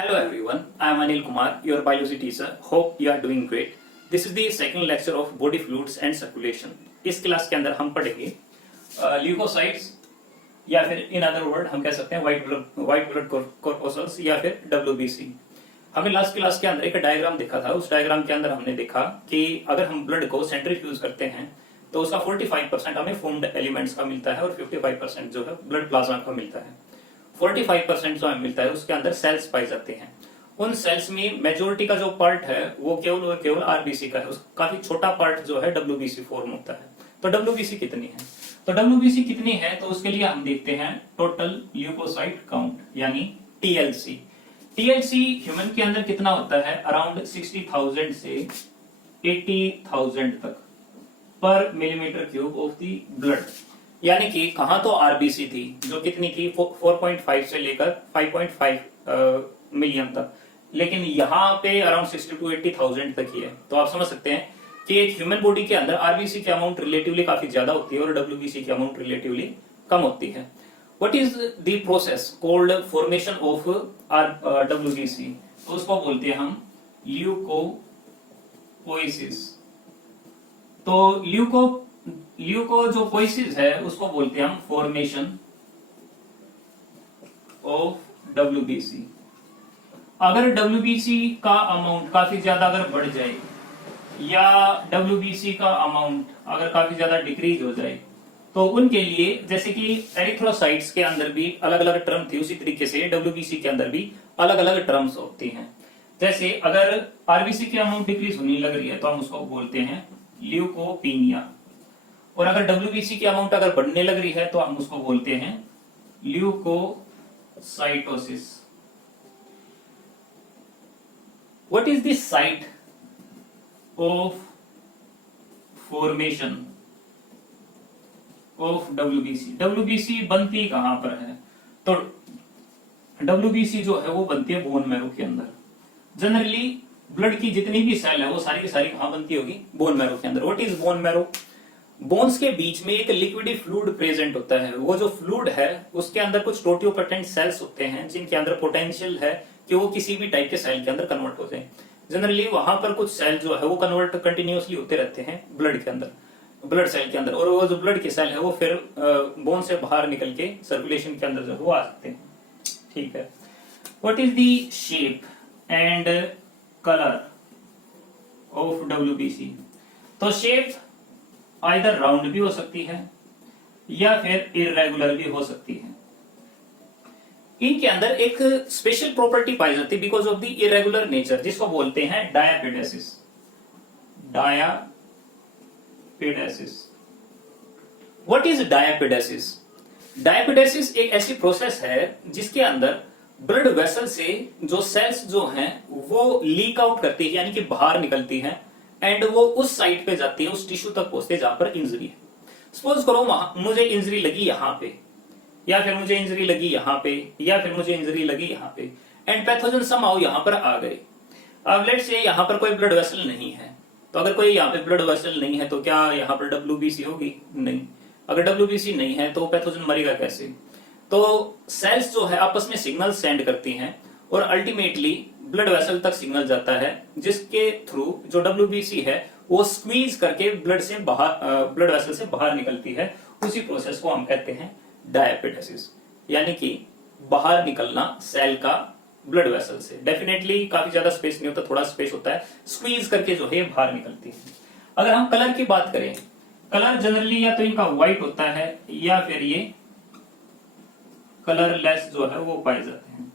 Hello everyone, I am Anil Kumar, your biology teacher. Hope you are doing great. This is the second lecture of body fluids and circulation. इस class के अंदर हम पढ़ेंगे leukocytes या फिर in other word हम कह सकते हैं व्हाइट ब्लड कॉर्पोसल्स या फिर WBC। हमने लास्ट क्लास के अंदर एक डायग्राम देखा था। उस डायग्राम के अंदर हमने देखा कि अगर हम ब्लड को सेंट्रीफ्यूज करते हैं तो उसका 45% हमें फॉर्म्ड एलिमेंट्स का मिलता है और 55% जो है ब्लड प्लाज्मा का मिलता है। 45% जो हमें मिलता है उसके अंदर सेल्स पाए जाते हैं। उन सेल्स में मेजोरिटी का जो पार्ट है वो केवल और केवल आरबीसी का है। काफी छोटा पार्ट जो है WBC फॉर्म होता है। तो WBC कितनी है? तो WBC कितनी है तो उसके लिए हम देखते हैं टोटल ल्यूकोसाइट काउंट यानी TLC। TLC ह्यूमन के अंदर कितना होता है? अराउंड 60,000 से 80,000 तक पर millimetre cube of the blood. यानी कि कहां तो आरबीसी थी जो कितनी थी 4.5 से लेकर 5.5 मिलियन तक, लेकिन यहाँ पे अराउंड 60 to 80,000 तक ही है। तो आप समझ सकते हैं कि एक ह्यूमन बॉडी के अंदर आरबीसी की अमाउंट रिलेटिवली काफी ज्यादा होती है और WBC की अमाउंट रिलेटिवली कम होती है। What is the process called formation of WBC? तो उसको बोलते हैं हम ल्यूकोपोइसिस। तो ल्यूको जो पोइसिस है उसको बोलते हैं हम फॉर्मेशन ऑफ WBC। अगर WBC का अमाउंट काफी ज्यादा अगर बढ़ जाए या WBC का अमाउंट अगर काफी ज्यादा डिक्रीज हो जाए तो उनके लिए, जैसे कि एरिथ्रोसाइट्स के अंदर भी अलग अलग टर्म थी, उसी तरीके से WBC के अंदर भी अलग अलग टर्म्स होती हैं। जैसे अगर आरबीसी की अमाउंट डिक्रीज होने लग रही है तो हम उसको बोलते हैं ल्यूकोपीनिया, और अगर WBC की अमाउंट अगर बढ़ने लग रही है तो हम उसको बोलते हैं leukocytosis. What is the site of formation of WBC? WBC बनती कहां पर है? तो WBC जो है वो बनती है बोन मैरो के अंदर। जनरली ब्लड की जितनी भी सेल है वो सारी की सारी कहां बनती होगी? बोन मैरो के अंदर। What is bone marrow? Bones के बीच में एक लिक्विडी फ्लूइड प्रेजेंट होता है। वो जो फ्लूइड है उसके अंदर कुछ टोटियोपेटेंट सेल्स होते हैं जिनके अंदर पोटेंशियल है कि वो किसी भी टाइप के सेल के अंदर कन्वर्ट हो जाए। जनरली वहां पर कुछ सेल जो है वो कन्वर्ट कंटिन्यूअसली होते रहते हैं ब्लड के अंदर, ब्लड सेल के अंदर, और वो जो ब्लड के सेल है वो फिर बोन से बाहर निकल के सर्कुलेशन के अंदर जो है वो आ सकते हैं। ठीक है। What is the shape and colour of WBC? तो शेप आइदर राउंड भी हो सकती है या फिर इरेगुलर भी हो सकती है। इनके अंदर एक स्पेशल प्रॉपर्टी पाई जाती है because of the irregular nature, जिसको बोलते हैं डायापेडेसिस। डायापेडेसिस। What is डायापेडेसिस? डायापेडेसिस एक ऐसी प्रोसेस है जिसके अंदर ब्लड वेसल से जो सेल्स जो हैं वो लीक आउट करती है, यानी कि बाहर निकलती हैं, एंड वो उस साइट पे जाती है, उस टिश्यू तक पहुंचती है जहां पर इंजरी है। सपोज करो मुझे इंजरी लगी यहां पे, या फिर मुझे इंजरी लगी यहां पे, या फिर मुझे इंजरी लगी यहां पे, एंड पैथोजन समहाउ यहां पर आ गए। अब लेट्स से यहां पर कोई ब्लड वेसल नहीं है, तो अगर कोई यहां पे ब्लड वेसल नहीं है तो क्या यहां पर WBC होगी? नहीं। अगर WBC नहीं है तो पैथोजन मरेगा कैसे? तो सेल्स जो है आपस में सिग्नल सेंड करती हैं और अल्टीमेटली ब्लड वेसल तक सिग्नल जाता है, जिसके थ्रू जो WBC है वो स्क्वीज करके ब्लड वेसल से बाहर निकलती है। उसी प्रोसेस को हम कहते हैं डायापेडेसिस, यानी कि बाहर निकलना सेल का ब्लड वेसल से। डेफिनेटली काफी ज्यादा स्पेस नहीं होता, थोड़ा स्पेस होता है, स्क्वीज करके जो है बाहर निकलती है। अगर हम कलर की बात करें, कलर जनरली या तो इनका व्हाइट होता है या फिर ये कलरलेस जो है वो पाए जाते हैं।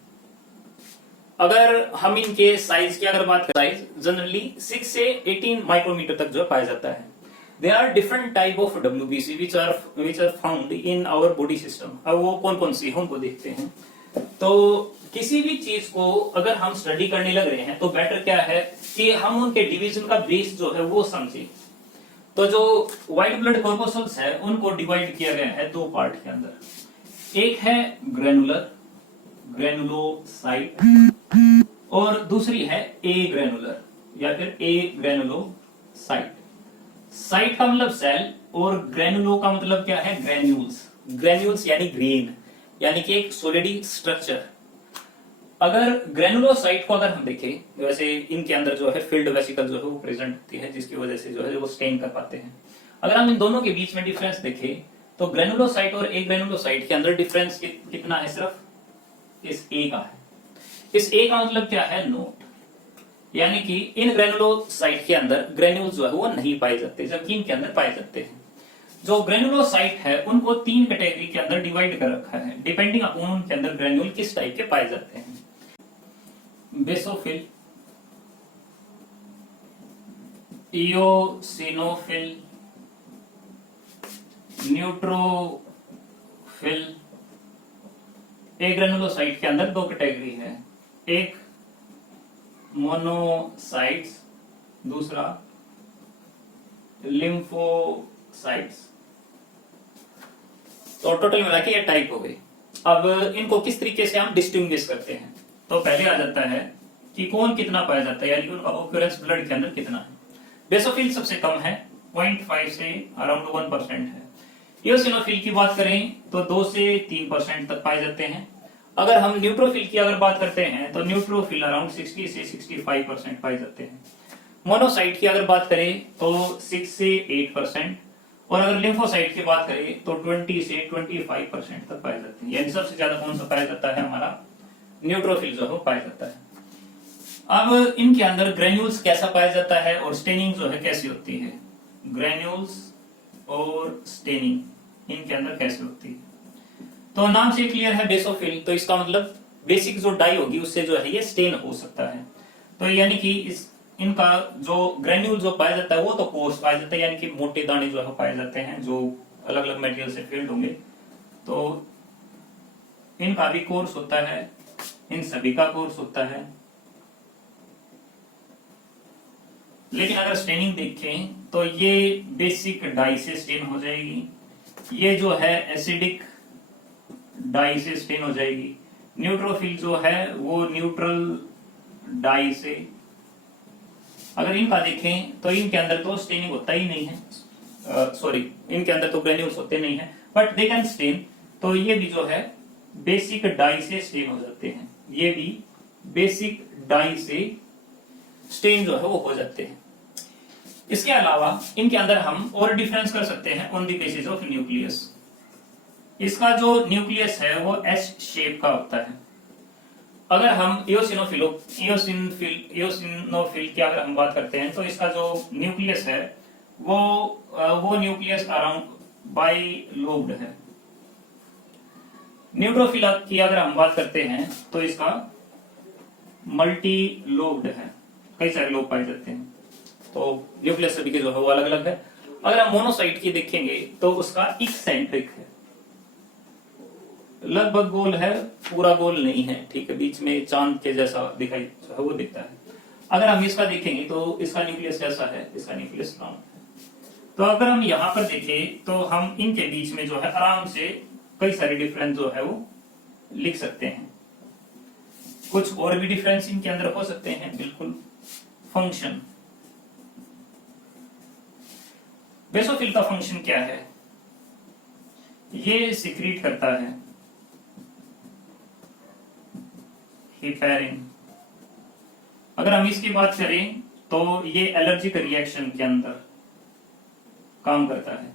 अगर हम इनके साइज की अगर बात करें, साइज जनरली 6 से 18 माइक्रोमीटर तक जो पाया जाता है। There are different type of WBC which are found in our body system। अब वो कौन कौन सी है उनको देखते हैं। तो किसी भी चीज को अगर हम स्टडी करने लग रहे हैं तो बेटर क्या है कि हम उनके डिवीजन का बेस जो है वो समझें। तो जो व्हाइट ब्लड कॉर्पोसल्स है उनको डिवाइड किया गया है दो पार्ट के अंदर। एक है ग्रेनुलोसाइट और दूसरी है ए ग्रेनुलर या फिर ए ग्रेनुलोसाइट। साइट का मतलब सेल और ग्रेनुलो का मतलब क्या है? ग्रेन्यूल्स। ग्रेन्यूल्स यानी ग्रेन, यानी कि एक सॉलिड स्ट्रक्चर। अगर ग्रेनुलोसाइट को अगर हम देखें, वैसे इनके अंदर जो है फील्ड वेसिकल जो है वो प्रेजेंट होती है, जिसकी वजह से जो है वो स्टेन कर पाते हैं। अगर हम इन दोनों के बीच में डिफरेंस देखें तो ग्रेनुलोसाइट और ए ग्रेनुलोसाइट के अंदर डिफरेंस कितना है, सिर्फ इस ए का है। इस ए का मतलब क्या है, नोट, यानी कि इन ग्रेनुलोसाइट के अंदर ग्रेन्यूल जो है वो नहीं पाए जाते, जबकि इनके अंदर पाए जाते हैं। जो ग्रेनुलोसाइट है उनको 3 कैटेगरी के अंदर डिवाइड कर रखा है, डिपेंडिंग अपॉन उनके अंदर ग्रेन्यूल किस टाइप के पाए जाते हैं। Basophil, eosinophil, neutrophil. एक ग्रेनुलोसाइट के अंदर 2 कैटेगरी है, एक मोनोसाइट्स, दूसरा लिम्फोसाइट्स। तो टोटल मिला के ये टाइप हो गई। अब इनको किस तरीके से हम डिस्टिंग्विश करते हैं, तो पहले आ जाता है कि कौन कितना पाया जाता है, यानी उनका ऑक्यूरेंस ब्लड के अंदर कितना है। बेसोफिल सबसे कम है, 0.5 से अराउंड 1% है। इओसिनोफिल की बात करें तो 2 से 3% तक पाए जाते हैं। अगर हम न्यूट्रोफिल की अगर बात करते हैं तो न्यूट्रोफिल अराउंड 60 से 65% पाए जाते हैं। मोनोसाइट की अगर बात करें तो 6 से 8%, और अगर लिम्फोसाइट की बात करें तो 20 से 25% तक पाए जाते हैं। यानी सबसे ज्यादा कौन सा पाया जाता है, हमारा न्यूट्रोफिल जो है पाया जाता है। अब इनके अंदर ग्रेन्यूल्स कैसा पाया जाता है और स्टेनिंग जो है कैसी होती है, ग्रेन्यूल्स और स्टेनिंग इनके अंदर कैसे होती है। तो नाम से क्लियर है बेसोफिल, तो इसका मतलब बेसिक जो डाई होगी उससे जो है ये स्टेन हो सकता है। तो यानी कि इनका जो ग्रेन्यूल जो पाया जाता है वो तो कोर्स पाया जाता है, यानी कि मोटे दाने जो है पाए जाते हैं जो अलग अलग मटेरियल से फिल्ड होंगे। तो इनका भी कोर्स होता है, इन सभी का कोर्स होता है। लेकिन अगर स्टेनिंग देखें तो ये बेसिक डाई से स्टेन हो जाएगी, ये जो है एसिडिक डाई से स्टेन हो जाएगी। न्यूट्रोफिल जो है वो न्यूट्रल डाई से। अगर इनका देखें तो इनके अंदर तो स्टेनिंग होता ही नहीं है, सॉरी इनके अंदर तो ग्रेन्यूल्स होते नहीं है, बट दे कैन स्टेन। तो ये भी जो है बेसिक डाई से स्टेन हो जाते हैं, ये भी बेसिक डाई से स्टेन जो है वो हो जाते हैं। इसके अलावा इनके अंदर हम और डिफरेंस कर सकते हैं on the basis of nucleus. इसका जो न्यूक्लियस है वो एस शेप का होता है। अगर हम इओसिनोफिल की अगर हम बात करते हैं तो इसका जो न्यूक्लियस है वो न्यूक्लियस अराउंड बाइलोब्ड है। न्यूट्रोफिल की अगर हम बात करते हैं तो इसका मल्टी लोब्ड है, कई सारे लोब पाए जाते हैं। तो न्यूक्लियस सभी के जो है वो अलग अलग है। अगर हम मोनोसाइट की देखेंगे तो उसका इक्सेंट्रिक है, लगभग गोल है, पूरा गोल नहीं है, ठीक है, बीच में चांद के जैसा दिखाई जो है वो दिखता है। अगर हम इसका देखेंगे तो इसका न्यूक्लियस कैसा है, इसका न्यूक्लियस राउंड है। तो अगर हम यहाँ पर देखें तो हम इनके बीच में जो है आराम से कई सारे डिफरेंस जो है वो लिख सकते हैं। कुछ और भी डिफरेंस इनके अंदर हो सकते हैं, बिल्कुल। फंक्शन, बेसोफिल का फंक्शन क्या है, ये सिक्रीट करता है हिपैरिन। अगर हम इसकी बात करें तो ये एलर्जिक रिएक्शन के अंदर काम करता है।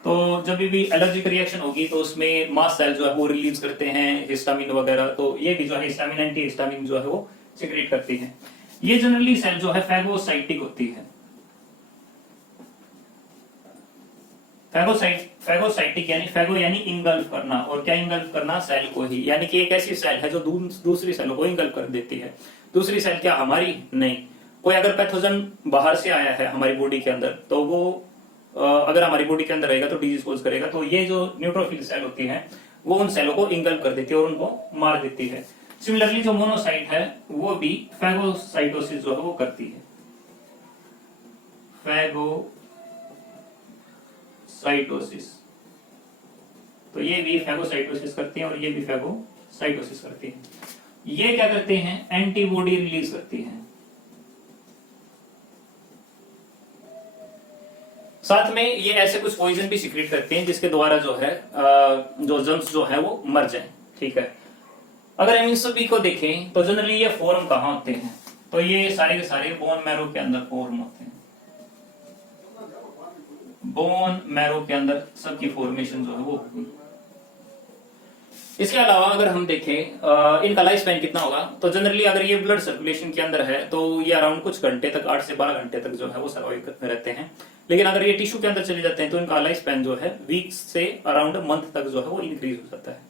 तो जब भी एलर्जिक रिएक्शन होगी तो उसमें मास्ट सेल जो है वो रिलीज करते हैं हिस्टामिन वगैरह, तो ये भी जो है हिस्टामिन एंटी हिस्टामिन जो है वो सिक्रीट करती है। ये जनरली सेल जो है फैगोसाइटिक होती है। फैगोसाइटिक यानी फैगो यानी इंगल्फ करना, और क्या इंगल्फ करना, सेल को ही, यानी कि एक ऐसी सेल है जो दूसरी सेलों को इंगल्फ कर देती है। दूसरी सेल क्या, हमारी नहीं। कोई अगर पैथोजन बाहर से आया है हमारी बॉडी के अंदर तो वो अगर हमारी बॉडी के अंदर रहेगा तो डिजीज कोज करेगा। तो ये जो न्यूट्रोफिल सेल होती है वो उन सेलों को इंगल्फ कर देती है और उनको मार देती है। सिमिलरली जो मोनोसाइट है वो भी फैगोसाइटोसिस जो है वो करती है, फैगोसाइटोसिस। तो ये भी फैगोसाइटोसिस करती हैं और ये भी फैगोसाइटोसिस करती हैं। ये क्या करते हैं, एंटीबॉडी रिलीज करती हैं। साथ में ये ऐसे कुछ पॉइजन भी सिक्रेट करते हैं जिसके द्वारा जो है जो जर्म्स जो है वो मर जाएं, ठीक है। अगर हम इन सभी को देखें तो जनरली ये फॉर्म कहाँ होते हैं, तो ये सारे के सारे बोन मैरो के अंदर फॉर्म होते हैं। बोन मैरो के अंदर सबकी फॉर्मेशन जो है वो होगी। इसके अलावा अगर हम देखें इनका लाइफ स्पैन कितना होगा, तो जनरली अगर ये ब्लड सर्कुलेशन के अंदर है तो ये अराउंड कुछ घंटे तक, 8 से 12 घंटे तक जो है वो सर्वाइव रहते हैं। लेकिन अगर ये टिश्यू के अंदर चले जाते हैं तो इनका लाइफ स्पैन जो है वीक्स से अराउंड मंथ तक जो है वो इंक्रीज हो जाता है।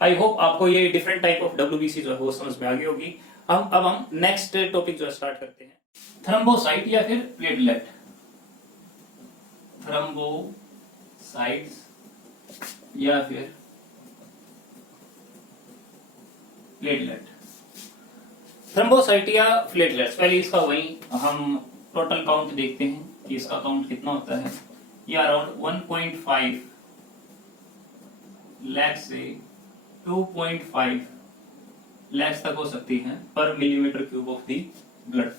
आई होप आपको ये डिफरेंट टाइप ऑफ WBC जो है वो समझ में आ गई होगी। अब हम नेक्स्ट टॉपिक जो है स्टार्ट करते हैं, थ्रोम्बोसाइट या फिर प्लेटलेट। थ्रोम्बोसाइट्स या फिर प्लेटलेट। थ्रोम्बोसाइट या प्लेटलेट्स, पहले इसका वही हम टोटल काउंट देखते हैं कि इसका काउंट कितना होता है। ये अराउंड 1.5 लाख से 2.5 लाख तक हो सकती है पर millimetre cube of the blood,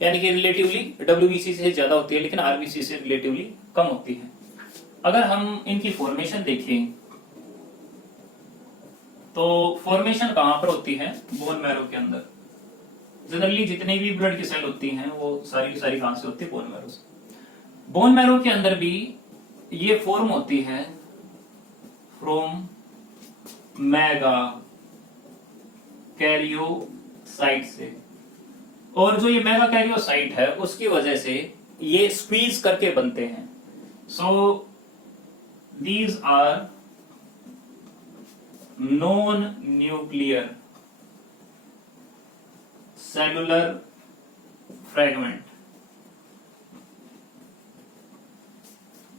यानी कि रिलेटिवली WBC से ज्यादा होती है लेकिन RBC से रिलेटिवली कम होती है। अगर हम इनकी फॉर्मेशन देखें तो फॉर्मेशन कहां पर होती है, बोन मैरो के अंदर। जनरली जितने भी ब्लड की सेल होती हैं वो सारी की सारी कहां से होती है, बोन मैरो से। बोन मैरो के अंदर भी ये फॉर्म होती है फ्रॉम मेगा कैरियोसाइट से, और जो ये मेगा कैरियोसाइट है उसकी वजह से ये स्क्वीज करके बनते हैं। So these are non nuclear cellular fragment.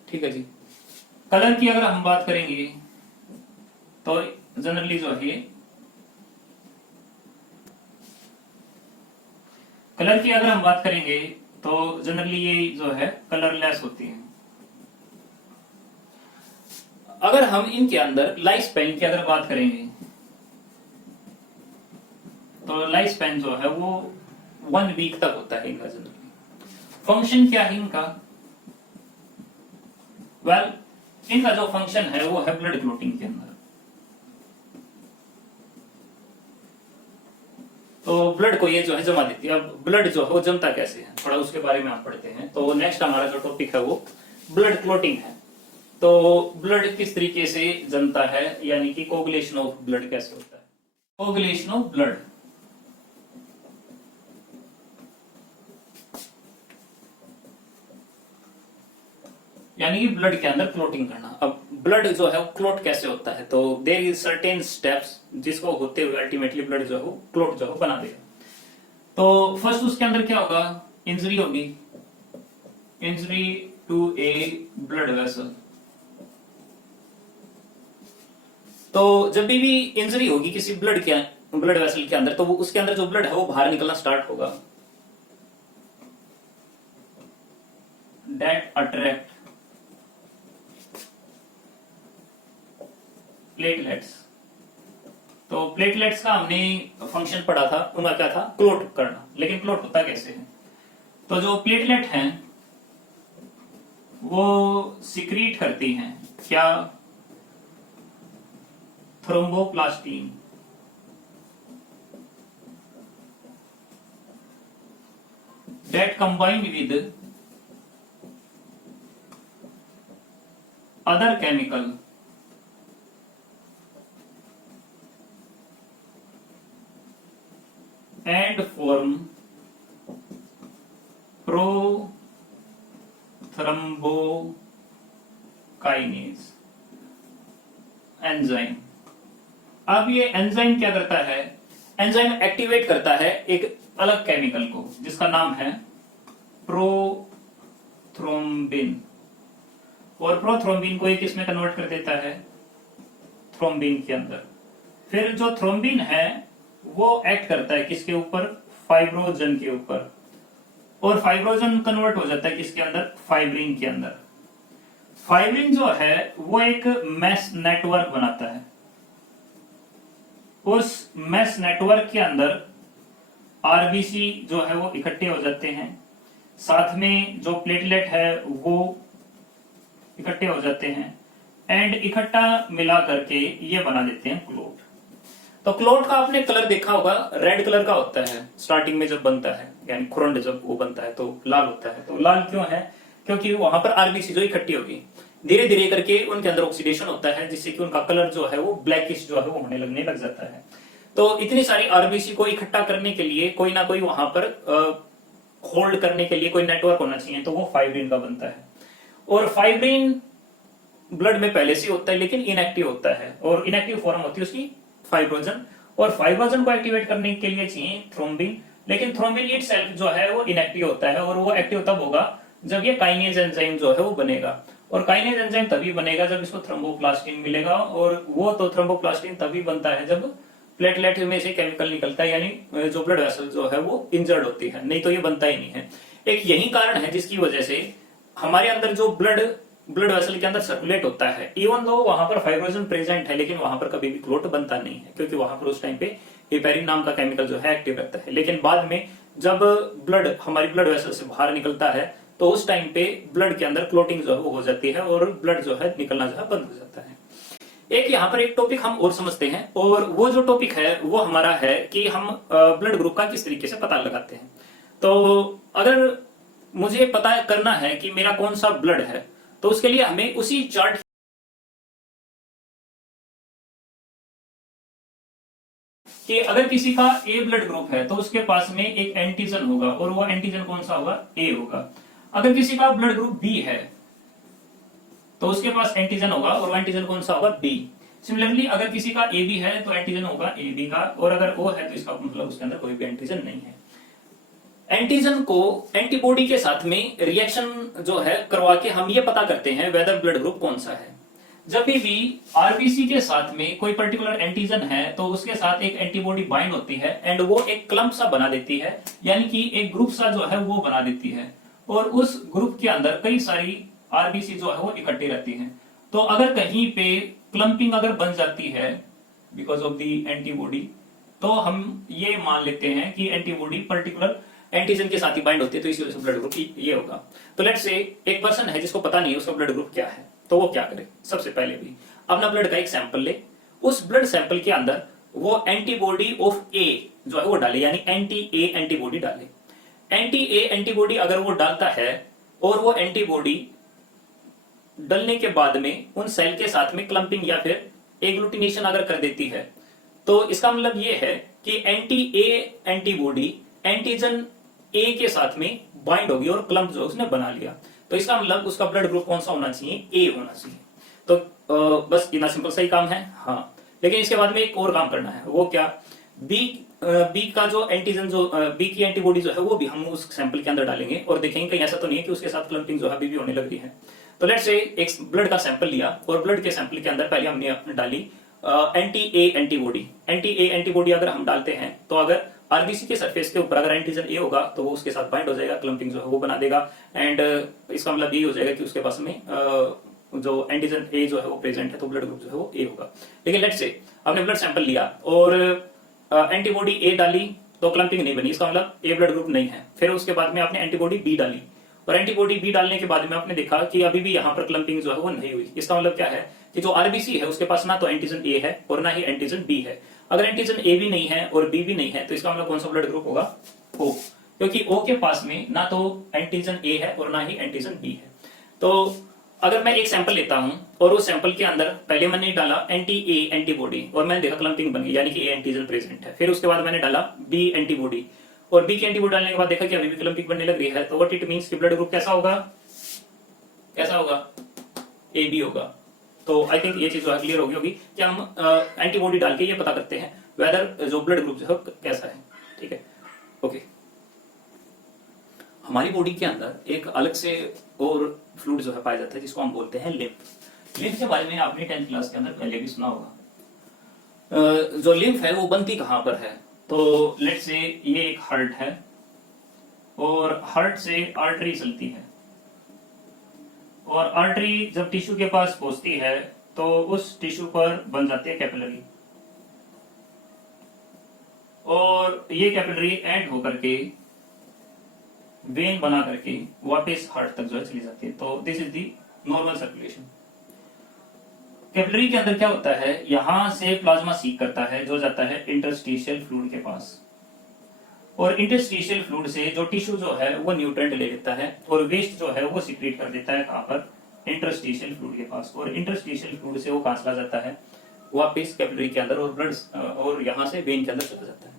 ठीक है जी। कलर की अगर हम बात करेंगे तो जनरली जो है कलर की अगर हम बात करेंगे तो जनरली ये जो है कलरलेस होती है। अगर हम इनके अंदर लाइफ स्पैन की अगर बात करेंगे तो लाइफ स्पैन जो है वो 1 वीक तक होता है इनका जनरली। फंक्शन क्या है इनका, वेल इनका जो फंक्शन है वो है ब्लड क्लोटिंग के अंदर। तो ब्लड को ये जो है जमा देती है। अब ब्लड जो है वो जमता कैसे है, थोड़ा उसके बारे में आप पढ़ते हैं। तो नेक्स्ट हमारा जो टॉपिक है वो ब्लड क्लोटिंग है। तो ब्लड किस तरीके से जमता है, यानी कि कोगुलेशन ऑफ ब्लड कैसे होता है। कोगुलेशन ऑफ ब्लड, यानी कि ब्लड के अंदर क्लोटिंग करना। अब ब्लड जो है वो क्लोट कैसे होता है, तो देयर इज सर्टेन स्टेप्स जिसको होते हुए अल्टीमेटली ब्लड जो है वो क्लोट जो है बना देगा। तो फर्स्ट उसके अंदर क्या होगा, इंजरी होगी, injury to a blood vessel. तो जब भी इंजरी होगी किसी ब्लड वेसल के अंदर, तो वो उसके अंदर जो ब्लड है वो बाहर निकलना स्टार्ट होगा। That attract platelets. तो प्लेटलेट्स का हमने फंक्शन पढ़ा था, उनका क्या था, क्लोट करना। लेकिन क्लोट होता कैसे है, तो जो प्लेटलेट हैं वो सिक्रीट करती हैं क्या, thromboplastin. That combined with other chemical and form prothrombokinase enzyme. अब ये एंजाइम क्या करता है, एंजाइम एक्टिवेट करता है एक अलग केमिकल को जिसका नाम है प्रोथ्रोम्बिन, और प्रोथ्रोम्बिन को एक इसमें कन्वर्ट कर देता है थ्रोम्बिन के अंदर। फिर जो थ्रोम्बिन है वो एक्ट करता है किसके ऊपर, फाइब्रोजन के ऊपर, और फाइब्रोजन कन्वर्ट हो जाता है किसके अंदर, फाइब्रिन के अंदर। फाइब्रिन जो है वो एक मैस नेटवर्क बनाता है। उस मैस नेटवर्क के अंदर आरबीसी जो है वो इकट्ठे हो जाते हैं, साथ में जो प्लेटलेट है वो इकट्ठे हो जाते हैं, एंड इकट्ठा मिला करके ये बना देते हैं क्लोट। तो क्लोट का आपने कलर देखा होगा, रेड कलर का होता है स्टार्टिंग में जब बनता है, यानी खुरंड जब वो बनता है तो लाल होता है। तो लाल क्यों है? क्योंकि वहां पर आरबीसी जो इकट्ठी होगी, धीरे धीरे करके उनके अंदर ऑक्सीडेशन होता है, जिससे कि उनका कलर जो है वो ब्लैकिश जो है वो होने लगने लग जाता है। तो इतनी सारी आरबीसी को इकट्ठा करने के लिए कोई ना कोई वहां पर होल्ड करने के लिए कोई नेटवर्क होना चाहिए, तो वो फाइब्रिन का बनता है। और फाइब्रिन ब्लड में पहले से होता है लेकिन इनएक्टिव होता है, और इनएक्टिव फॉर्म होती है उसकी फाइब्रोजन, और फाइब्रोजन को एक्टिवेट करने के लिए चाहिए थ्रोम्बिन, लेकिन थ्रोम्बिन इटसेल्फ जो है वो इनएक्टिव होता है, और वो एक्टिव तब होगा जब ये काइनेज एंजाइम जो है वो बनेगा, और काइनेज एंजाइम तभी बनेगा जब इसको थ्रोम्बोप्लास्टिन मिलेगा, और वो तो थ्रोम्बोप्लास्टिन तभी बनता है जब प्लेटलेट में से केमिकल निकलता है, यानी जो ब्लड वेसल जो है वो इंजर्ड होती है, नहीं तो ये बनता ही नहीं है। एक यही कारण है जिसकी वजह से हमारे अंदर जो ब्लड वेसल के अंदर सर्कुलेट होता है, इवन दो वहां पर फाइब्रोजन प्रेजेंट है, लेकिन वहां पर कभी भी क्लोट बनता नहीं है, क्योंकि वहां पर उस टाइम पे हेपेरिन नाम का केमिकल जो है एक्टिव रहता है। लेकिन बाद में जब ब्लड हमारी ब्लड वेसल से बाहर निकलता है, तो उस टाइम पे ब्लड के अंदर क्लोटिंग जो है वो हो जाती है, और ब्लड जो है निकलना जो है बंद हो जाता है। एक यहाँ पर एक टॉपिक हम और समझते हैं, और वो जो टॉपिक है वो हमारा है कि हम ब्लड ग्रुप का किस तरीके से पता लगाते हैं। तो अगर मुझे पता करना है कि मेरा कौन सा ब्लड है, तो उसके लिए हमें उसी चार्ट कि अगर किसी का ए ब्लड ग्रुप है तो उसके पास में एक एंटीजन होगा, और वो एंटीजन कौन सा होगा? ए होगा। अगर किसी का ब्लड ग्रुप बी है तो उसके पास एंटीजन होगा, और वो एंटीजन कौन सा होगा? बी। सिमिलरली अगर किसी का ए बी है तो एंटीजन होगा ए बी का, और अगर ओ है तो इसका मतलब उसके अंदर कोई भी एंटीजन नहीं है। एंटीजन को एंटीबॉडी के साथ में रिएक्शन जो है करवा के हम ये पता करते हैं वेदर ब्लड ग्रुप कौन सा है। जब भी आरबीसी के साथ में कोई पर्टिकुलर एंटीजन है तो उसके साथ एक एंटीबॉडी बाइंड होती है, एंड वो एक क्लम्प सा बना देती है, यानी कि एक ग्रुप सा जो है वो बना देती है, और उस ग्रुप के अंदर कई सारी आरबीसी जो है वो इकट्ठी रहती है। तो अगर कहीं पे क्लम्पिंग अगर बन जाती है बिकॉज ऑफ दी एंटीबॉडी, तो हम ये मान लेते हैं कि एंटीबॉडी पर्टिकुलर एंटीजन के साथ ही बाइंड होती है, तो इसी वजह से ब्लड ग्रुप ये होगा। तो लेट्स से एक पर्सन है जिसको पता नहीं है उसका ब्लड ग्रुप क्या है, तो वो क्या करे? सबसे पहले भी अपना ब्लड का एक सैंपल ले, उस ब्लड सैंपल के अंदर वो एंटीबॉडी ऑफ ए जो है वो डाले, यानी एंटी ए एंटीबॉडी डाले। एंटी ए एंटीबॉडी अगर वो डालता है, और वो एंटीबॉडी डलने के बाद में उन सेल के साथ में क्लम्पिंग या फिर एग्लूटिनेशन अगर कर देती है, तो इसका मतलब ये है कि एंटी ए एंटीबॉडी एंटीजन ए के साथ में बाइंड होगी और क्लम्प जो उसने बना लिया, तो इसका मतलब उसका ब्लड ग्रुप कौन सा होना चाहिए? ए होना चाहिए। तो बस इतना सिंपल सा ही काम है। हाँ, लेकिन इसके बाद में एक और काम करना है, वो क्या? बी का जो एंटीजन जो बी की एंटीबॉडी जो है वो भी हम उस सैंपल के अंदर डालेंगे, और देखेंगे कहीं ऐसा तो नहीं है कि उसके साथ क्लम्पिंग जो है अभी भी होने लग रही है। तो लेट्स से एक ब्लड का सैंपल लिया, और ब्लड के सैंपल के अंदर पहले हमने डाली anti A antibody. Anti A antibody अगर हम डालते हैं, तो अगर आरबीसी के सरफेस के ऊपर अगर एंटीजन ए होगा तो वो उसके साथ बाइंड हो जाएगा, क्लम्पिंग जो है वो बना देगा, एंड इसका मतलब ये हो जाएगा कि उसके पास में जो एंटीजन ए जो है वो प्रेजेंट है, तो ब्लड ग्रुप जो है वो ए होगा। लेकिन लेट्स से आपने ब्लड सैंपल लिया और एंटीबॉडी ए डाली तो क्लम्पिंग नहीं बनी, इसका मतलब ए ब्लड ग्रुप नहीं है। फिर उसके बाद में आपने एंटीबॉडी बी डाली, और एंटीबॉडी बी डालने के बाद में आपने देखा कि अभी भी यहाँ पर क्लम्पिंग जो है वो नहीं हुई। इसका मतलब क्या है कि जो आरबीसी है उसके पास ना तो एंटीजन ए है और ना ही एंटीजन बी है। अगर एंटीजन ए भी नहीं है और बी भी नहीं है, तो इसका मतलब कौन सा ब्लड ग्रुप होगा? ओ, क्योंकि ओ के पास में ना तो एंटीजन ए है और ना ही एंटीजन बी है। तो अगर मैं एक सैंपल लेता हूं और उस सैंपल के अंदर पहले मैंने डाला एंटी ए एंटीबॉडी और मैंने देखा क्लम्पिंग बन गई, यानी कि ए एंटीजन प्रेजेंट है। फिर उसके बाद मैंने डाला बी एंटीबॉडी, और बी की एंटीबॉडी डालने के बाद देखा कि अभी भी क्लम्पिंग बनने लग रही है, तो व्हाट इट मींस कि ब्लड ग्रुप कैसा होगा? कैसा होगा? ए बी होगा। तो आई थिंक ये चीज जो है क्लियर होगी कि हम एंटीबॉडी डाल के ये पता करते हैं वेदर जो ब्लड ग्रुप जो है कैसा है। ठीक है, ओके। हमारी बॉडी के अंदर एक अलग से और फ्लूइड जो है पाया जाता है जिसको हम बोलते हैं लिम्फ। लिम्फ के बारे में आपने 10th क्लास के अंदर पहले भी सुना होगा। जो लिम्फ है वो बनती कहां पर है? तो लेट्स से ये एक हार्ट है और हार्ट से आर्टरी चलती है, और आर्टरी जब टिश्यू के पास पहुंचती है तो उस टिश्यू पर बन जाती है कैपिलरी, और ये कैपिलरी एंड होकर के वेन बना करके वापस हार्ट तक जो है चली जाती है। तो this is the normal circulation. Capillary के अंदर क्या होता है, यहां से प्लाज्मा सीक करता है जो जाता है इंटरस्टिशियल फ्लूइड के पास, और इंटरस्टिशियल फ्लूइड से जो टिश्यू जो है वो न्यूट्रिएंट ले लेता है और वेस्ट जो है वो सीक्रेट कर देता है कहां पर, इंटरस्टिशियल फ्लूइड के पास, और इंटरस्टिशियल फ्लूइड से वो कहां चला जाता है, वापस कैपिलरी के अंदर और ब्लड और यहां से वेन के अंदर चला जाता है।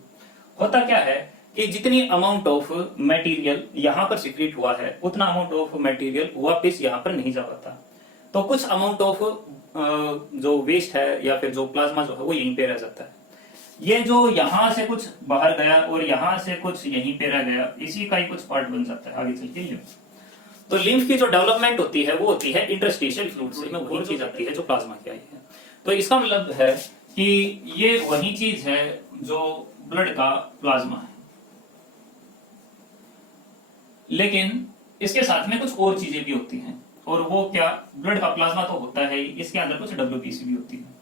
होता क्या है कि जितनी अमाउंट ऑफ मटेरियल यहां पर सीक्रेट हुआ है उतना अमाउंट ऑफ मटेरियल वापस यहां पर नहीं जा पाता, तो कुछ अमाउंट ऑफ जो वेस्ट है या फिर जो प्लाज्मा जो है वो यहीं पे रह जाता है। ये जो यहां से कुछ बाहर गया और यहां से कुछ यहीं पे रह गया, इसी का ही कुछ पार्ट बन जाता है आगे चल के लिम्फ। तो लिम्फ की जो डेवलपमेंट होती है वो होती है इंटरस्टिशियल फ्लूइड से, में वही चीज आती है जो प्लाज्मा की आई है। तो इसका मतलब है कि ये वही चीज है जो ब्लड का प्लाज्मा है, लेकिन इसके साथ में कुछ और चीजें भी होती हैं, और वो क्या, ब्लड का प्लाज्मा तो होता है, इसके अंदर कुछ WBC भी होती है।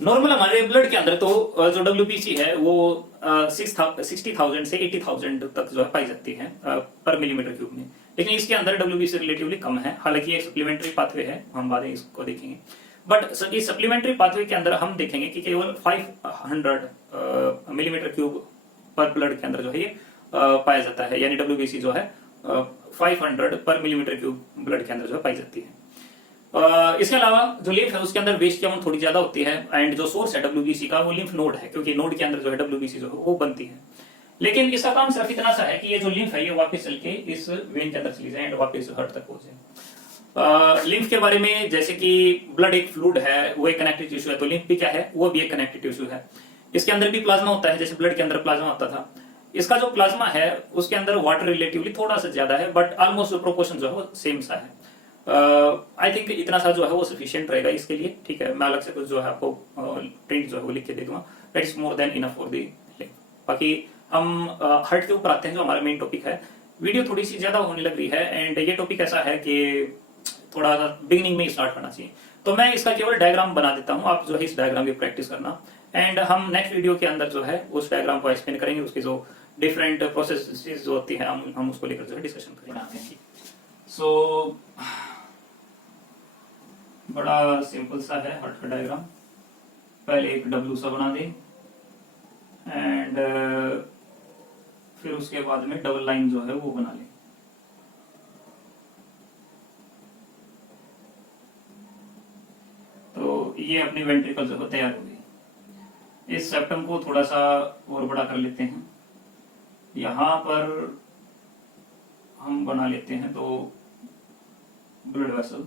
नॉर्मल हमारे ब्लड के अंदर तो जो WBC है वो 60,000 से 80,000 तक जो है पाई जाती है पर मिलीमीटर क्यूब में, लेकिन इसके अंदर WBC रिलेटिवली कम है। हालांकि एक सप्लीमेंट्री पाथवे है, हम बाद में इसको देखेंगे, बट इस सप्लीमेंट्री पाथवे के अंदर हम देखेंगे कि केवल 500 मिलीमीटर क्यूब पर ब्लड के अंदर जो है ये पाया जाता है, यानी WBC जो है 500 पर मिलीमीटर क्यूब ब्लड के अंदर जो है पाई जाती है। इसके अलावा जो लिम्फ है उसके अंदर वेस्ट की अमाउंट थोड़ी ज्यादा होती है, एंड जो सोर्स है WBC का वो लिम्फ नोड है, क्योंकि नोड के अंदर जो है WBC जो है वो बनती है। लेकिन इसका काम सिर्फ इतना सा है कि ये जो लिम्फ है ये वापस चल के इस वेन के अंदर चली जाए एंड वापस हार्ट तक पहुंचे। लिम्फ के बारे में, जैसे कि ब्लड एक फ्लूइड है, वो एक कनेक्टिव टिश्यू है, तो लिम्फ भी क्या है, वो भी एक कनेक्टिव टिश्यू है। इसके अंदर भी प्लाज्मा होता है, जैसे ब्लड के अंदर प्लाज्मा होता था। इसका जो प्लाज्मा है उसके अंदर वाटर रिलेटिवली थोड़ा सा ज्यादा है, बट ऑलमोस्ट प्रोपोर्शन जो है वो सेम सा है। आई थिंक इतना सा जो है वो सफिशिएंट रहेगा इसके लिए, ठीक है। मैं अलग से कुछ जो है आपको प्रिंट जो है वो लिख के दे दूंगा, that is more than enough for the link. बाकी हम हार्ट के ऊपर आते हैं जो हमारा मेन टॉपिक है। वीडियो थोड़ी सी ज्यादा होने लग रही है, एंड ये टॉपिक ऐसा है कि थोड़ा सा बिगिनिंग में स्टार्ट करना चाहिए, तो मैं इसका केवल डायग्राम बना देता हूँ, आप जो है इस डायग्राम की प्रैक्टिस करना, एंड हम नेक्स्ट वीडियो के अंदर जो है उस डायग्राम को एक्सप्लेन करेंगे, उसकी जो डिफरेंट प्रोसेस जो होती है हम उसको लेकर जो है डिस्कशन करेंगे। सो बड़ा सिंपल सा है हार्ट का डायग्राम। पहले एक W सा बना दे, एंड फिर उसके बाद में डबल लाइन जो है वो बना ले। तो ये अपनी वेंट्रिकल जो है तैयार हो गई। इस सेप्टम को थोड़ा सा और बड़ा कर लेते हैं, यहां पर हम बना लेते हैं तो ब्लड वेसल,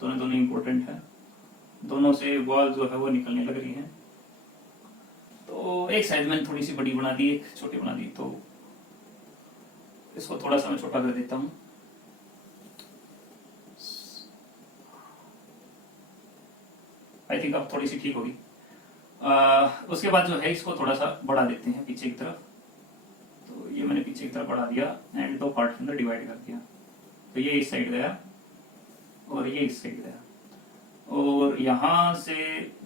दोनों इंपॉर्टेंट है, दोनों से वॉल जो है वो निकलने लग रही है। तो एक साइज मैंने थोड़ी सी बड़ी बना दी, एक छोटी बना दी, तो इसको थोड़ा सा मैं छोटा कर देता हूं। आई थिंक अब थोड़ी सी ठीक होगी। उसके बाद जो है इसको थोड़ा सा बढ़ा देते हैं पीछे की तरफ। तो ये मैंने पीछे की तरफ बढ़ा दिया एंड दो पार्ट के अंदर डिवाइड कर दिया। तो ये इस साइड गया और ये इस साइड गया, और यहां से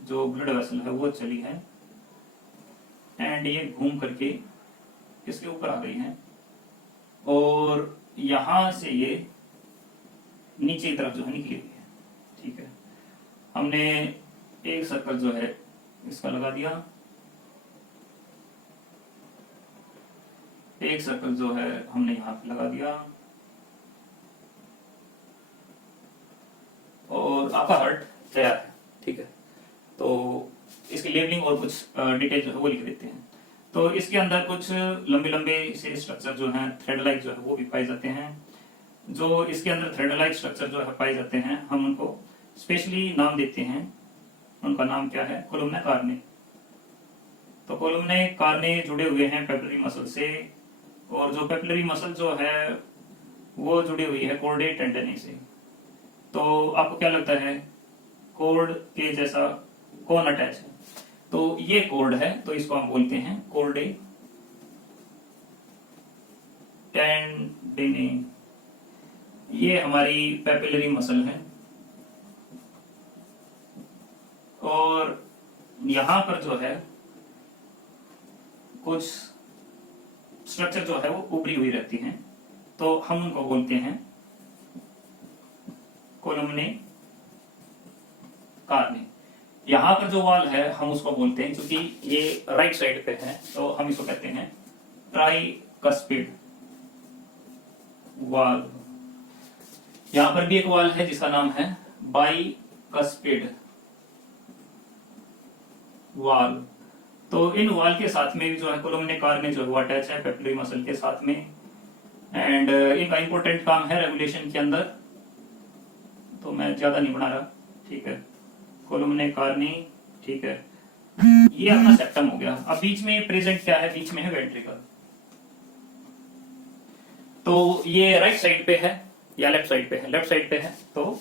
जो ब्लड वेसल है वो चली है एंड ये घूम करके इसके ऊपर आ गई है, और यहां से ये नीचे की तरफ जो है निकली हुई है, ठीक है। हमने एक सर्कल जो है इसका लगा दिया, एक सर्कल जो है हमने यहां पे लगा दिया, और आपका हार्ट तैयार है, ठीक है। तो इसकी लेबलिंग और कुछ डिटेल जो है वो लिख देते हैं। तो इसके अंदर कुछ लंबे लंबे से स्ट्रक्चर जो हैं, थ्रेड लाइक जो है वो भी पाए जाते हैं। जो इसके अंदर थ्रेड लाइक स्ट्रक्चर जो है पाए जाते हैं, हम उनको स्पेशली नाम देते हैं। उनका नाम क्या है? कोलुम्ना कार्ने। तो कोलुम्ना कार्ने जुड़े हुए हैं पेपिलरी मसल से, और जो पेपिलरी मसल जो है वो जुड़ी हुई है कॉर्डे टेंडनी से। तो आपको क्या लगता है, कॉर्ड के जैसा कौन अटैच है? तो ये कॉर्ड है, तो इसको हम बोलते हैं कॉर्डे टेंडनी। ये हमारी पेपिलरी मसल है, और यहां पर जो है कुछ स्ट्रक्चर जो है वो उभरी हुई रहती हैं, तो हम उनको बोलते हैं कोलुम्ने कार्ने। यहाँ पर जो वाल है हम उसको बोलते हैं, क्योंकि ये राइट साइड पे है तो हम इसको कहते हैं ट्राइकस्पिड वाल। यहाँ पर भी एक वाल है जिसका नाम है बाइकस्पिड वाल। तो इन वाल के साथ में भी जो है कोलोमने कार्ने जो है वो अटैच है पेपिलरी मसल के साथ में। एंड इनका इंपॉर्टेंट काम है रेगुलेशन के अंदर, तो मैं ज्यादा नहीं बना रहा, ठीक है। कोलोमने कार्ने, ठीक है, ये अपना सेप्टम हो गया। अब बीच में प्रेजेंट क्या है, बीच में है वेंट्रिकल। तो ये राइट साइड पे है या लेफ्ट साइड पे है, लेफ्ट साइड पे है तो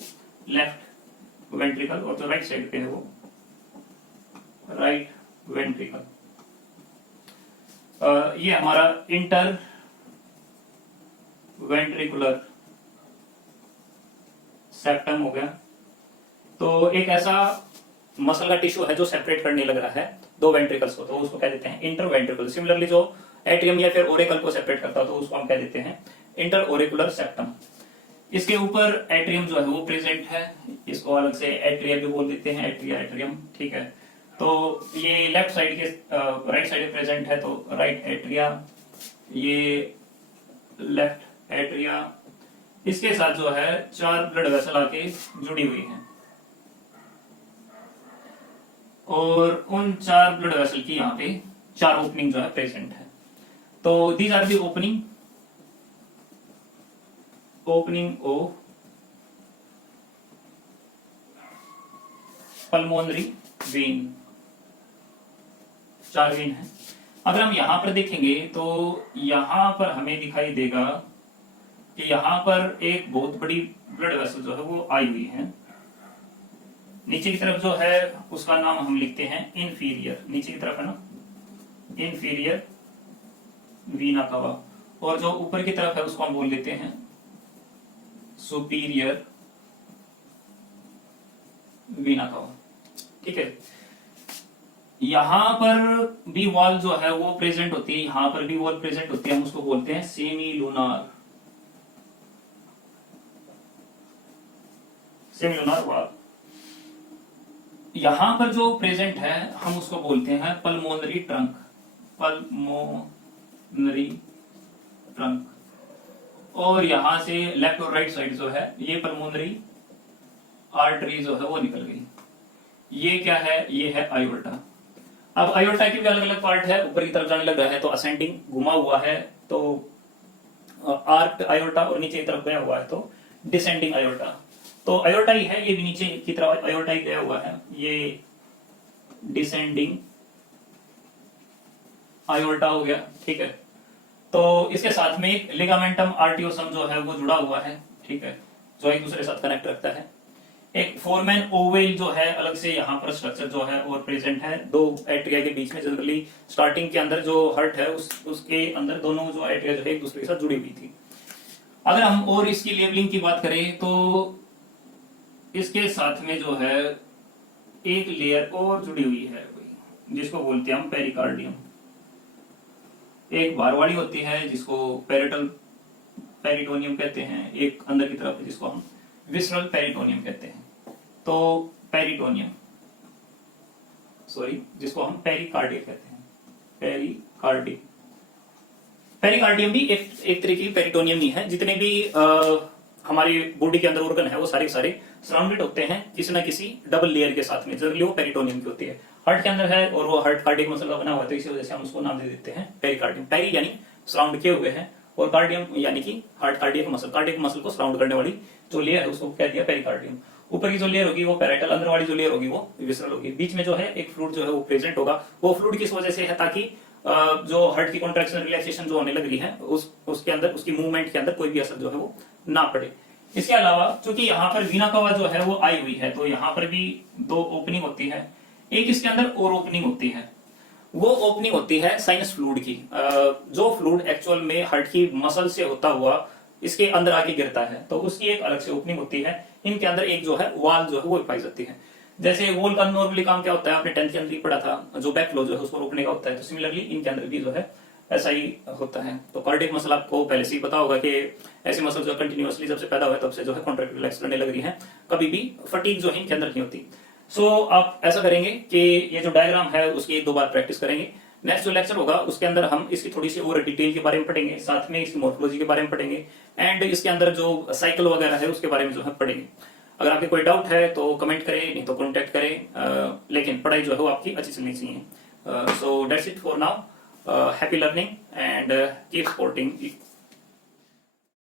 लेफ्ट वेंट्रिकल, और जो राइट साइड पे है वो राइट वेंट्रिकल। ये हमारा इंटर वेंट्रिकुलर सेप्टम हो गया। तो एक ऐसा मसल का टिश्यू है जो सेपरेट करने लग रहा है दो वेंट्रिकल्स को, तो उसको कह देते हैं इंटर वेंट्रिकल। सिमिलरली जो एट्रियम या फिर ओरेकल को सेपरेट करता है तो उसको हम कह देते हैं इंटर ओरेकुलर सेप्टम। इसके ऊपर एट्रियम जो है वो प्रेजेंट है, इसको अलग से एट्रिया भी बोल देते हैं, एट्रिया एट्रियम, ठीक है। तो ये लेफ्ट साइड के राइट साइड प्रेजेंट है तो राइट एट्रिया, ये लेफ्ट एट्रिया। इसके साथ जो है 4 ब्लड वेसल आके जुड़ी हुई हैं, और उन 4 ब्लड वेसल की यहाँ पे 4 ओपनिंग जो है प्रेजेंट है। तो these are the opening of pulmonary vein, 4 vein है। अगर हम यहां पर देखेंगे तो यहां पर हमें दिखाई देगा कि यहां पर एक बहुत बड़ी ब्लड वेसल जो है वो आई हुई है। नीचे की तरफ जो है उसका नाम हम लिखते हैं इंफीरियर, नीचे की तरफ है ना इंफीरियर वीना कवा, और जो ऊपर की तरफ है उसको हम बोल देते हैं सुपीरियर वीना कवा, ठीक है। यहां पर भी वॉल जो है वो प्रेजेंट होती है, यहां पर भी वॉल प्रेजेंट होती है, हम उसको बोलते हैं सेमी लूनार वॉल। यहां पर जो प्रेजेंट है हम उसको बोलते हैं पल्मोनरी ट्रंक, पल्मोनरी ट्रंक। और यहां से लेफ्ट और राइट साइड जो है ये पल्मोनरी आर्टरी जो है वो निकल गई। ये क्या है, ये है आयोर्टा। अब आयोर्टा की भी अलग अलग पार्ट है, ऊपर की तरफ जाने लग रहा है तो असेंडिंग घुमा हुआ है तो आर्क आयोर्टा, और नीचे की तरफ गया हुआ है तो डिसेंडिंग आयोर्टा। तो आयोर्टा ही है, ये भी नीचे की तरफ आयोर्टा ही गया हुआ है, ये डिसेंडिंग आयोर्टा हो गया, ठीक है। तो इसके साथ में एक लिगामेंटम आर्टियोसम जो है वो जुड़ा हुआ है, ठीक है, जो एक दूसरे के साथ कनेक्ट रखता है। एक फोरमैन ओवेल जो है अलग से यहाँ पर स्ट्रक्चर जो है और प्रेजेंट है दो एट्रिया के बीच में। जनरली स्टार्टिंग के अंदर जो हर्ट है उसके अंदर दोनों जो एट्रिया जो है एक दूसरे के साथ जुड़ी हुई थी। अगर हम और इसकी लेबलिंग की बात करें तो इसके साथ में जो है एक लेयर और जुड़ी हुई है जिसको बोलते हैं हम पेरिकार्डियम। एक बारवाड़ी होती है जिसको पेरिटोनियम कहते हैं, एक अंदर की तरफ है जिसको हम विसरल पेरिटोनियम कहते हैं। तो पेरिटोनियम जिसको हम पेरिकार्डियम कहते हैं, पेरिकार्डियम भी एक तरीके की पेरिटोनियम ही है। जितने भी हमारी बॉडी के अंदर ऑर्गन है वो सारे सराउंडेड होते हैं किसी ना किसी डबल लेयर के साथ में, जनरली वो पेरिटोनियम की होती है। हार्ट के अंदर है और वो हार्ट कार्डियक मसल का बना हुआ है, तो इसी वजह से हम उसको नाम दे देते हैं पेरिकार्डियम। पेरी यानी सराउंड किए हुए हैं, और कार्डियम यानी कि हार्ट कार्डियक मसल को सराउंड करने वाली जो लेयर है उसको कह दिया पेरिकार्डियम। ऊपर की जो लेयर होगी वो पैराइटल, अंदर वाली जो लेयर होगी वो विसरल होगी। बीच में जो है एक फ्लूइड जो है वो प्रेजेंट होगा। वो फ्लूइड किस वजह से है, ताकि जो हार्ट की कॉन्ट्रैक्शन रिलैक्सेशन जो होने लग रही है उसके अंदर, उसकी मूवमेंट के अंदर कोई भी असर जो है वो ना पड़े। इसके अलावा चूंकि यहाँ पर वीना कवा जो है वो आई हुई है, तो यहाँ पर भी 2 ओपनिंग होती है। एक इसके अंदर और ओपनिंग होती है, वो ओपनिंग होती है साइनस फ्लूइड की। जो फ्लूइड एक्चुअल में हार्ट की मसल से होता हुआ इसके अंदर आके गिरता है, तो उसकी एक अलग से ओपनिंग होती है। इनके अंदर एक जो है वाल जो है वो पाई जाती है। जैसे वॉल का नॉर्मली काम क्या होता है, आपने 10th के अंदर ही पढ़ा था, जो बैक फ्लो जो है उसको रोकने का होता है। तो सिमिलरली इनके अंदर भी जो है ऐसा ही होता है। तो कार्डियक मसल आपको पहले से ही पता होगा कि ऐसी मसल जो कंटिन्यूअसली जब से पैदा हुआ तब से जो है कॉन्ट्रैक्ट रिलैक्स करने लग रही है, कभी भी फटीग जो है इनके अंदर नहीं होती। सो आप ऐसा करेंगे कि ये जो डायग्राम है उसकी 2 बार प्रैक्टिस करेंगे। नेक्स्ट जो लेक्चर होगा उसके अंदर हम इसकी थोड़ी सी और डिटेल के बारे में पढ़ेंगे, साथ में इसकी मॉर्फोलॉजी के बारे में पढ़ेंगे एंड इसके अंदर जो साइकिल वगैरह है उसके बारे में जो है पढ़ेंगे। अगर आपके कोई डाउट है तो कमेंट करें, नहीं तो कॉन्टेक्ट करें, लेकिन पढ़ाई जो है वो आपकी अच्छी चलनी चाहिए। So that's it for now. Happy learning and keep supporting